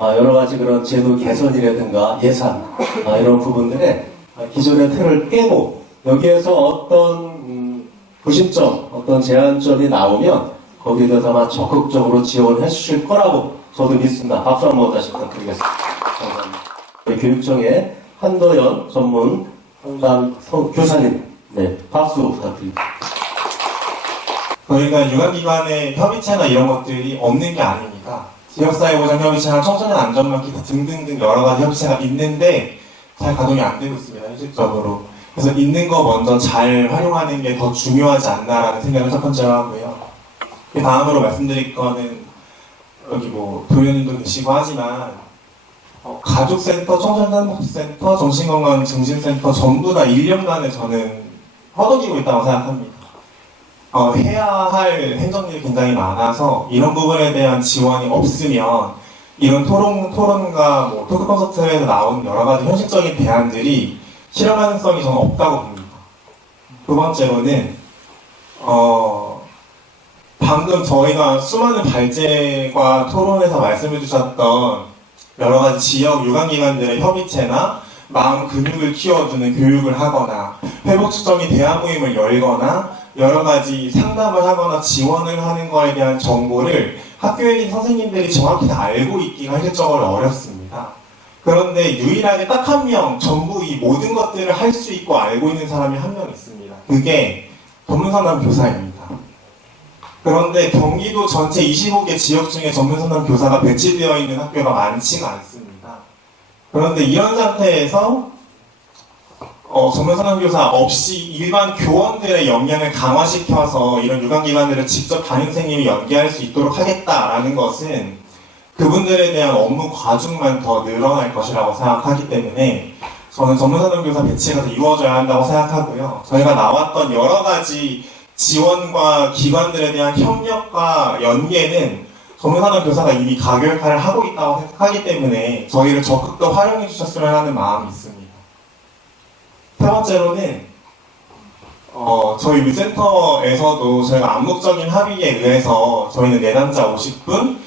여러 가지 그런 제도 개선이라든가 예산 이런 부분들에 기존의 틀을 깨고 여기에서 어떤 부심점, 어떤 제한점이 나오면 거기에 대해서 아마 적극적으로 지원해 주실 거라고 저도 믿습니다. 박수 한번 다시 부탁드리겠습니다. 감사합니다. 교육청의 한도연 전문 상담 교사님, 네, 박수 부탁드립니다. 저희가 육아기관의 협의체나 이런 것들이 없는 게 아닙니다. 지역사회보장협의체나 청소년 안전망기타 등등등 여러 가지 협의체가 있는데 잘 가동이 안 되고 있습니다, 현실적으로. 그래서 있는 거 먼저 잘 활용하는 게 더 중요하지 않나라는 생각을 첫 번째로 하고요. 그 다음으로 말씀드릴 거는 여기 뭐 도련님도 계시고 하지만 가족센터, 청소년복지센터, 정신건강증진센터 전부 다 1년간에 저는 허덕이고 있다고 생각합니다. 해야 할 행정일이 굉장히 많아서 이런 부분에 대한 지원이 없으면 이런 토론과 뭐 토크 콘서트에서 나온 여러 가지 현실적인 대안들이 실현 가능성이 저는 없다고 봅니다. 두 번째로는 방금 저희가 수많은 발제과 토론에서 말씀해 주셨던 여러 가지 지역 유관기관들의 협의체나 마음 근육을 키워주는 교육을 하거나 회복추정이 대화 모임을 열거나 여러 가지 상담을 하거나 지원을 하는 거에 대한 정보를 학교에 있는 선생님들이 정확히 다 알고 있기가 현실적으로 어렵습니다. 그런데 유일하게 딱 한 명, 전부 이 모든 것들을 할 수 있고 알고 있는 사람이 한 명 있습니다. 그게 전문상담 교사입니다. 그런데 경기도 전체 25개 지역 중에 전문상담 교사가 배치되어 있는 학교가 많지가 않습니다. 그런데 이런 상태에서 전문상담교사 없이 일반 교원들의 역량을 강화시켜서 이런 유관기관들을 직접 담임 선생님이 연계할 수 있도록 하겠다라는 것은 그분들에 대한 업무 과중만 더 늘어날 것이라고 생각하기 때문에 저는 전문상담교사 배치가 더 이루어져야 한다고 생각하고요. 저희가 나왔던 여러 가지 지원과 기관들에 대한 협력과 연계는 전문상담교사가 이미 가교육화를 하고 있다고 생각하기 때문에 저희를 적극 활용해 주셨으면 하는 마음이 있습니다. 세 번째로는 저희 우리 센터에서도 저희가 암묵적인 합의에 의해서 저희는 내담자 50분,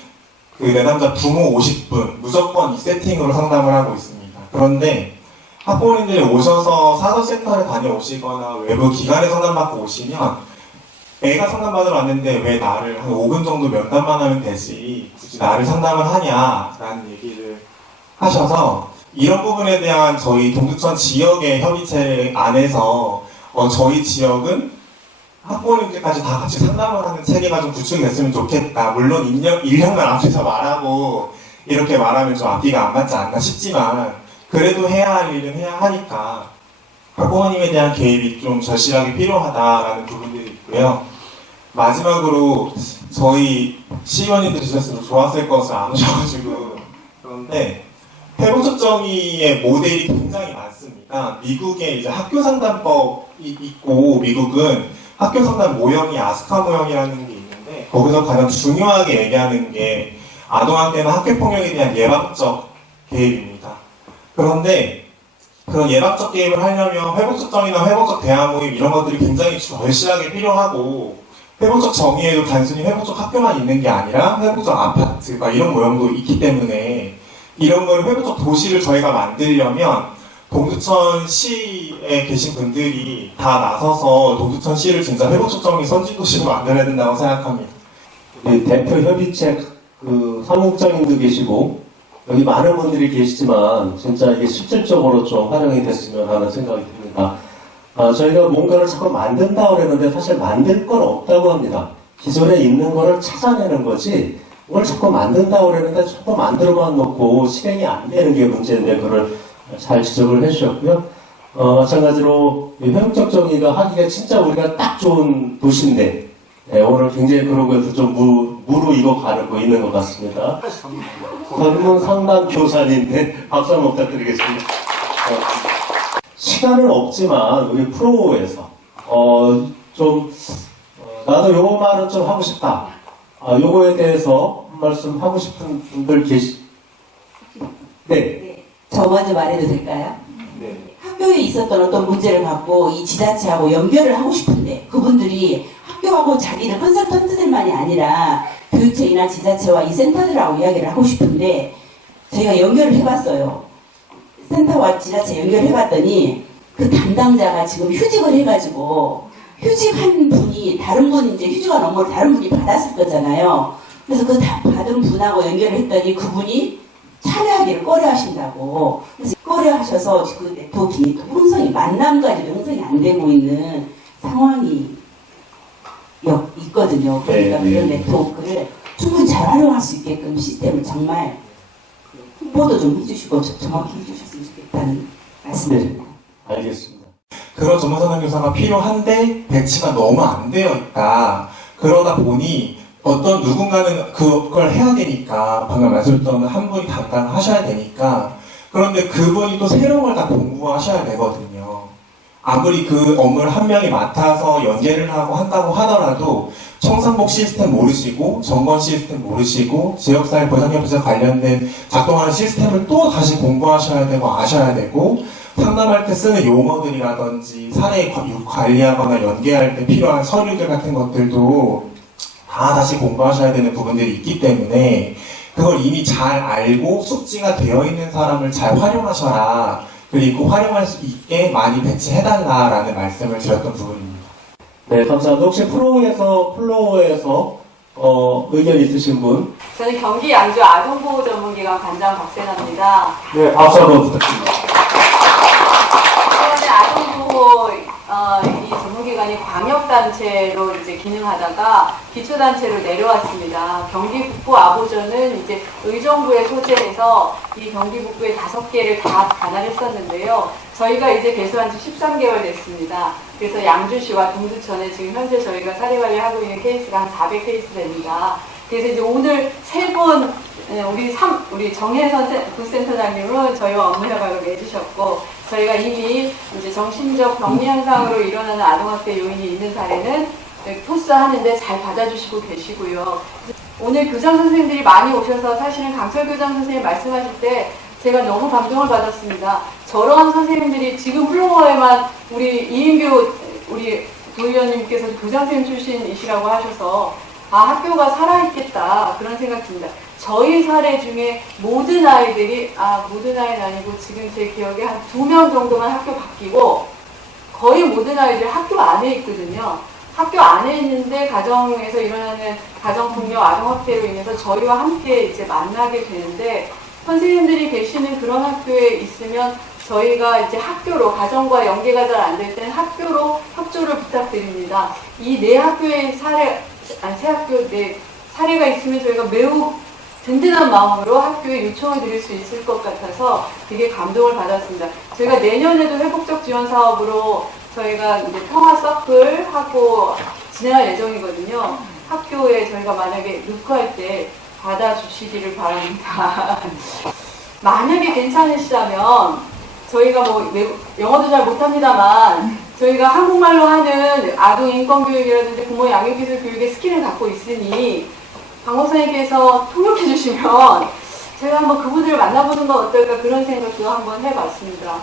그 내담자 부모 50분 무조건 이 세팅으로 상담을 하고 있습니다. 그런데 학부모님들이 오셔서 사서센터를 다녀오시거나 외부 기관에 상담받고 오시면 애가 상담받으러 왔는데 왜 나를 한 5분 정도 면담만 하면 되지 굳이 나를 상담을 하냐라는 얘기를 하셔서 이런 부분에 대한 저희 동두천 지역의 협의체 안에서 저희 지역은 학부모님들까지 다 같이 상담을 하는 체계가 좀 구축이 됐으면 좋겠다. 물론 1년간 앞에서 말하고 이렇게 말하면 좀 앞뒤가 안 맞지 않나 싶지만 그래도 해야 할 일은 해야 하니까 학부모님에 대한 개입이 좀 절실하게 필요하다라는 부분들이 있고요. 마지막으로 저희 시의원님들 주셨으면 좋았을 것을 안 오셔가지고 그런데 회복특정위의 모델이 굉장히 많습니다. 미국에 이제 학교상담법이 있고 미국은 학교상담 모형이 아스카 모형이라는 게 있는데 거기서 가장 중요하게 얘기하는 게 아동학대나 학교폭력에 대한 예방적 개입입니다. 그런데 그런 예방적 개입을 하려면 회복특정이나 회복적 대화 모임 이런 것들이 굉장히 절실하게 필요하고 회복적 정의에도 단순히 회복적 학교만 있는 게 아니라 회복적 아파트 이런 모형도 있기 때문에 이런 걸 회복적 도시를 저희가 만들려면 동두천시에 계신 분들이 다 나서서 동두천시를 진짜 회복적 정의 선진도시로 만들어야 된다고 생각합니다. 대표 협의체 사무국장님도 계시고 여기 많은 분들이 계시지만 진짜 이게 실질적으로 좀 활용이 됐으면 하는 생각이 듭니다. 저희가 뭔가를 자꾸 만든다고 그랬는데 사실 만들 건 없다고 합니다. 기존에 있는 거를 찾아내는 거지 뭘 자꾸 만든다고 그랬는데 자꾸 만들어만 놓고 실행이 안 되는 게 문제인데 그걸 잘 지적을 해주셨고요. 마찬가지로 회복적 정의가 하기가 진짜 우리가 딱 좋은 도시인데 오늘 굉장히 그런 거에서 좀 무르익어 가고 있는 것 같습니다. 전문 상담 교사님, 박수 한번 부탁드리겠습니다. 시간은 없지만 우리 프로에서 나도 요 말은 좀 하고 싶다. 요거에 대해서 한 말씀 하고 싶은 분들 네. 저 먼저 말해도 될까요? 네. 학교에 있었던 어떤 문제를 갖고 이 지자체하고 연결을 하고 싶은데 그분들이 학교하고 자기들 컨설턴트들만이 아니라 교육청이나 지자체와 이 센터들하고 이야기를 하고 싶은데 저희가 연결을 해봤어요. 센터와 지자체 연결해봤더니 그 담당자가 지금 휴직을 해가지고 휴직한 분이 다른 분이 이제 휴직한 업무를 다른 분이 받았을 거잖아요. 그래서 그 받은 분하고 연결을 했더니 그분이 참여하기를 꺼려하신다고. 그래서 꺼려하셔서 그 네트워킹이 또 형성이 만남까지 형성이 안 되고 있는 상황이 있거든요. 그러니까 네, 그런 네. 네트워크를 충분히 잘 활용할 수 있게끔 시스템을 정말 홍보도 좀 해주시고 정확히 해주셨으면 좋겠다는 말씀입니다. 알겠습니다. 그런 전문선언 교사가 필요한데 배치가 너무 안 되어 있다. 그러다 보니 어떤 누군가는 그걸 해야 되니까 방금 말씀드렸던 한 분이 담당하셔야 되니까 그런데 그분이 또 새로운 걸 다 공부하셔야 되거든요. 아무리 그 업무를 한 명이 맡아서 연계를 하고 한다고 하더라도 청산복 시스템 모르시고 정건 시스템 모르시고 지역사회 보장협회에서 관련된 작동하는 시스템을 또 다시 공부하셔야 되고 아셔야 되고 상담할 때 쓰는 용어들이라든지 사례 관리하거나 연계할 때 필요한 서류들 같은 것들도 다 다시 공부하셔야 되는 부분들이 있기 때문에 그걸 이미 잘 알고 숙지가 되어 있는 사람을 잘 활용하셔라. 그리고 활용할 수 있게 많이 배치해달라라는 말씀을 드렸던 부분입니다. 네, 감사합니다. 혹시 플로우에서 의견 있으신 분? 저는 경기 양주 아동보호 전문기관 관장 박세나입니다. 네, 박수 한번 부탁드립니다. 최근에 아동보호 이 전문기관이 광역단체로 이제 기능하다가 기초단체로 내려왔습니다. 경기북부 아보전은 이제 의정부에 소재해서 이 경기북부에 5개를 다 관할했었는데요. 저희가 이제 개소한 지 13개월 됐습니다. 그래서 양주시와 동두천에 지금 현재 저희가 사례관리하고 있는 케이스가 한 400케이스 됩니다. 그래서 이제 오늘 세 분, 우리 정혜선 부센터장님은 저희와 업무 협약을 맺으셨고, 저희가 이미 이제 정신적 병리 현상으로 일어나는 아동학대 요인이 있는 사례는 토스하는데 잘 받아주시고 계시고요. 오늘 교장 선생님들이 많이 오셔서 사실은 강철 교장 선생님 말씀하실 때 제가 너무 감동을 받았습니다. 저런 선생님들이 지금 플로어에만 우리 이인규 우리 도의원님께서 교장 선생님 출신이시라고 하셔서 학교가 살아있겠다 그런 생각 듭니다. 저희 사례 중에 모든 아이들이 모든 아이는 아니고 지금 제 기억에 한 2명 정도만 학교 바뀌고 거의 모든 아이들이 학교 안에 있거든요. 학교 안에 있는데 가정에서 일어나는 가정폭력, 아동학대로 인해서 저희와 함께 이제 만나게 되는데 선생님들이 계시는 그런 학교에 있으면 저희가 이제 학교로 가정과 연계가 잘 안 될 때는 학교로 협조를 부탁드립니다. 이 네 학교의 세 학교 네 사례가 있으면 저희가 매우 든든한 마음으로 학교에 요청을 드릴 수 있을 것 같아서 되게 감동을 받았습니다. 저희가 내년에도 회복적 지원 사업으로 저희가 이제 평화 서클 하고 진행할 예정이거든요. 학교에 저희가 만약에 루크할 때 받아주시기를 바랍니다. 만약에 괜찮으시다면 저희가 영어도 잘 못합니다만 저희가 한국말로 하는 아동 인권 교육이라든지 부모 양육 기술 교육의 스킬을 갖고 있으니 강 목사님께서 통역해 주시면 제가 한번 그분들을 만나보는 건 어떨까 그런 생각도 한번 해봤습니다.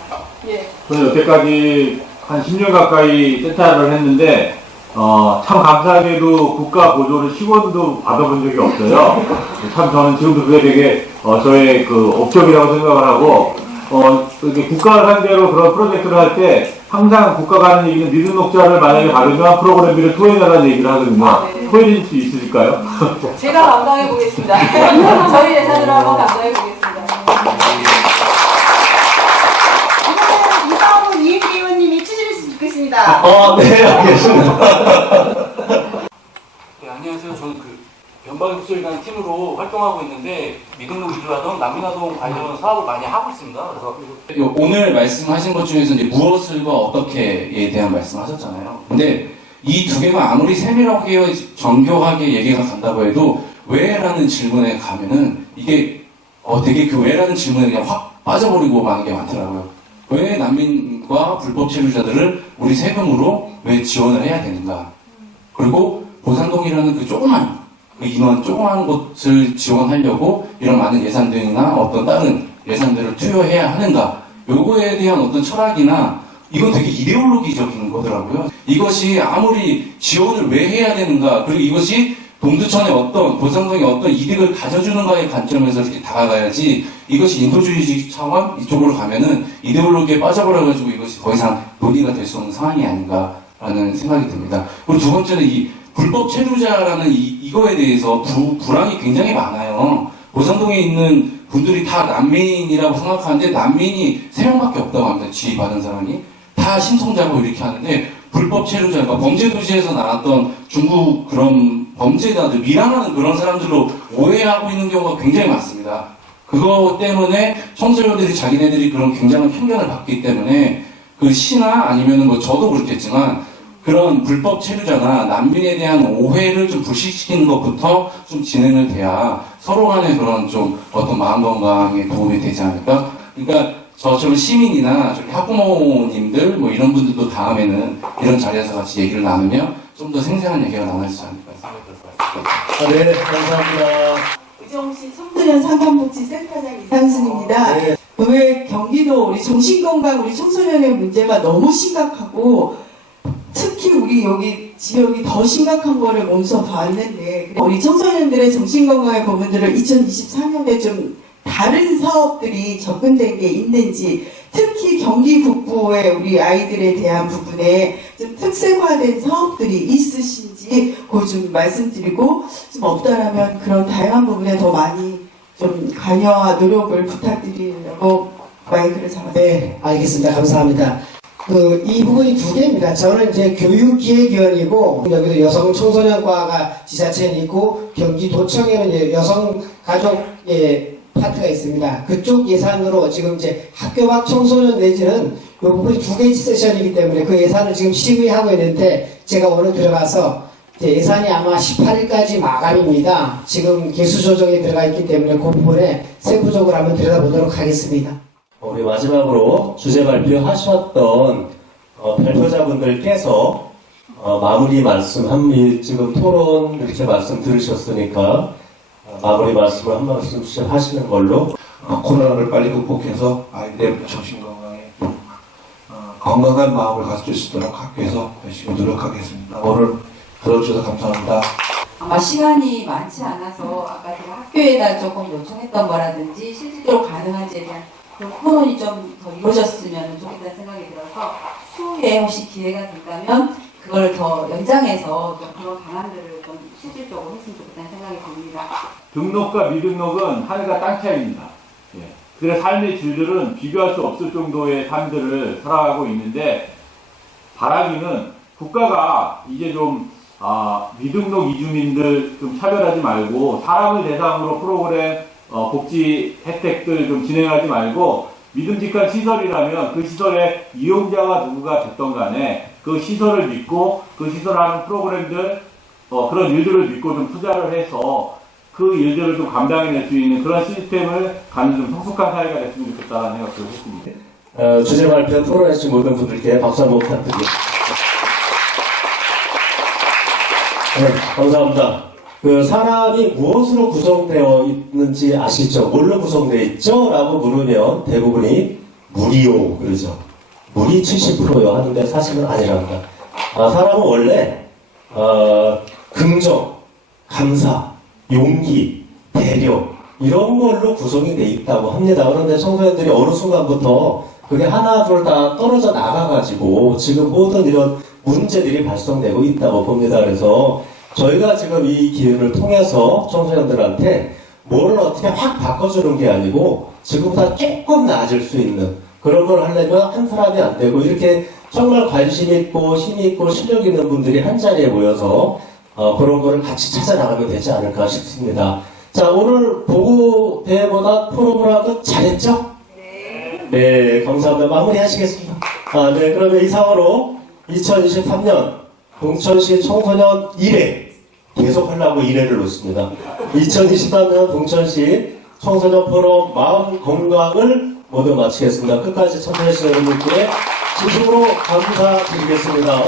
예. 저는 여태까지 한 10년 가까이 센터를 했는데 참 감사하게도 국가 보조를 10원도 받아본 적이 없어요. 참 저는 지금도 그게 되게 저의 그 업적이라고 생각을 하고 이렇게 국가 상대로 그런 프로젝트를 할 때 항상 국가가 하는 얘기는 믿음 녹자를 만약에 받으면 프로그램비를 토해내라는 얘기를 하거든요. 네. 토해낼 수 있으실까요? 제가 감당해 보겠습니다. 저희 예산으로 한번 감당해 보겠습니다. 이번에는 이상훈 이인기 의원님이 추진했으면 좋겠습니다. 네, 알겠습니다. 네, 안녕하세요. 저는 변방의 목소리라는 팀으로 활동하고 있는데 미등록이라든 난민아동 관련 사업을 많이 하고 있습니다. 그래서 오늘 말씀하신 것 중에서 이제 무엇을과 어떻게에 대한 말씀하셨잖아요. 근데 이 두 개가 아무리 세밀하게 정교하게 얘기가 간다고 해도 왜라는 질문에 가면은 이게 되게 그 왜라는 질문에 그냥 확 빠져버리고 마는 게 많더라고요. 왜 난민과 불법 체류자들을 우리 세금으로 왜 지원을 해야 되는가? 그리고 보산동이라는 그 조그만 곳을 지원하려고 이런 많은 예산들이나 어떤 다른 예산들을 투여해야 하는가? 요거에 대한 어떤 철학이나 이건 되게 이데올로기적인 거더라고요. 이것이 아무리 지원을 왜 해야 되는가? 그리고 이것이 동두천의 어떤 보성동의 어떤 이득을 가져주는가의 관점에서 이렇게 다가가야지 이것이 인도주의적 차원 이쪽으로 가면은 이데올로기에 빠져버려가지고 이것이 더 이상 논의가 될 수 없는 상황이 아닌가라는 생각이 듭니다. 그리고 두 번째는 이 불법 체류자라는 이거에 대해서 불안이 굉장히 많아요. 보성동에 있는 분들이 다 난민이라고 생각하는데 난민이 3명밖에 없다고 합니다. 지휘받은 사람이. 다 신청자고 이렇게 하는데 불법 체류자, 그러니까 범죄도시에서 나왔던 중국 그런 범죄자들, 밀항하는 그런 사람들로 오해하고 있는 경우가 굉장히 많습니다. 그거 때문에 청소년들이 자기네들이 그런 굉장한 편견을 받기 때문에 그 시나 아니면은 뭐 저도 그렇겠지만 그런 불법 체류자나 난민에 대한 오해를 좀 불식시키는 것부터 좀 진행을 돼야 서로 간에 그런 좀 어떤 마음 건강에 도움이 되지 않을까? 그러니까 저처럼 시민이나 저기 학부모님들 뭐 이런 분들도 다음에는 이런 자리에서 같이 얘기를 나누면 좀 더 생생한 얘기가 나눠지지 않을까 생각이 들었습니다. 네, 감사합니다. 의정시 청소년 상담복지센터장 이상순입니다. 네. 왜 경기도 우리 정신건강 우리 청소년의 문제가 너무 심각하고 특히 우리 여기 지역이 더 심각한 거를 몸소 봤는데 우리 청소년들의 정신건강의 부분들을 2024년에 좀 다른 사업들이 접근된 게 있는지 특히 경기 북부의 우리 아이들에 대한 부분에 좀 특색화된 사업들이 있으신지 그거 좀 말씀드리고 좀 없다라면 그런 다양한 부분에 더 많이 좀 관여와 노력을 부탁드리려고 마이크를 잡았습니다. 네, 알겠습니다. 감사합니다. 이 부분이 두 개입니다. 저는 이제 교육기획위원이고, 여기도 여성 청소년과가 지자체에 있고, 경기도청에는 이제 여성가족, 파트가 있습니다. 그쪽 예산으로 지금 이제 학교 밖 청소년 내지는 이 부분이 두 개의 세션이기 때문에 그 예산을 지금 심의하고 있는데, 제가 오늘 들어가서 예산이 아마 18일까지 마감입니다. 지금 개수 조정에 들어가 있기 때문에 그 부분에 세부적으로 한번 들여다보도록 하겠습니다. 우리 마지막으로 주제 발표하셨던 발표자분들께서 마무리 말씀 지금 토론 이렇게 말씀 들으셨으니까 마무리 말씀을 한 말씀씩 하시는 걸로. 코로나를 빨리 극복해서 아이들의 정신건강에 건강한 마음을 가질 수 있도록 학교에서 열심히 노력하겠습니다. 오늘 들어주셔서 감사합니다. 아마 시간이 많지 않아서 아까 제가 학교에다 조금 요청했던 거라든지 실질적으로 가능한지에 대한 그런 토론이 좀 더 이루어졌으면 좋겠다는 생각이 들어서 추후에 혹시 기회가 된다면 그걸 더 연장해서 좀 그런 방안들을 좀 실질적으로 했으면 좋겠다는 생각이 듭니다. 등록과 미등록은 하늘과 땅 차이입니다. 그들의 삶의 질들은 비교할 수 없을 정도의 삶들을 살아가고 있는데 바라기는 국가가 이제 좀 미등록 이주민들 좀 차별하지 말고 사람을 대상으로 프로그램 복지 혜택들 좀 진행하지 말고 믿음직한 시설이라면 그 시설의 이용자가 누구가 됐던 간에 그 시설을 믿고 그 시설을 하는 프로그램들 그런 일들을 믿고 좀 투자를 해서 그 일들을 좀 감당해낼 수 있는 그런 시스템을 갖는 좀 성숙한 사회가 됐으면 좋겠다는 생각을 했습니다. 주제 발표 토론해주신 모든 분들께 박수 한번 부탁드립니다. 네, 감사합니다. 사람이 무엇으로 구성되어 있는지 아시죠? 뭘로 구성되어 있죠? 라고 물으면 대부분이 물이요 그러죠. 물이 70%요 하는데 사실은 아니랍니다. 사람은 원래 긍정, 감사, 용기, 배려 이런 걸로 구성이 돼 있다고 합니다. 그런데 청소년들이 어느 순간부터 그게 하나 둘 다 떨어져 나가가지고 지금 모든 이런 문제들이 발생되고 있다고 봅니다. 그래서 저희가 지금 이 기회를 통해서 청소년들한테 뭐를 어떻게 확 바꿔주는 게 아니고 지금보다 조금 나아질 수 있는 그런 걸 하려면 한 사람이 안 되고 이렇게 정말 관심 있고 힘 있고 실력 있는 분들이 한 자리에 모여서 그런 거를 같이 찾아나가면 되지 않을까 싶습니다. 자, 오늘 보고 대회보다 프로그램은 잘했죠? 네, 감사합니다. 마무리 하시겠습니다. 네, 그러면 이상으로 2023년 동천시 청소년 1회 계속 하려고 1회를 놓습니다. 2023년 동천시 청소년 포럼 마음 건강을 모두 마치겠습니다. 끝까지 참여해주신 여러분께 진심으로 감사드리겠습니다.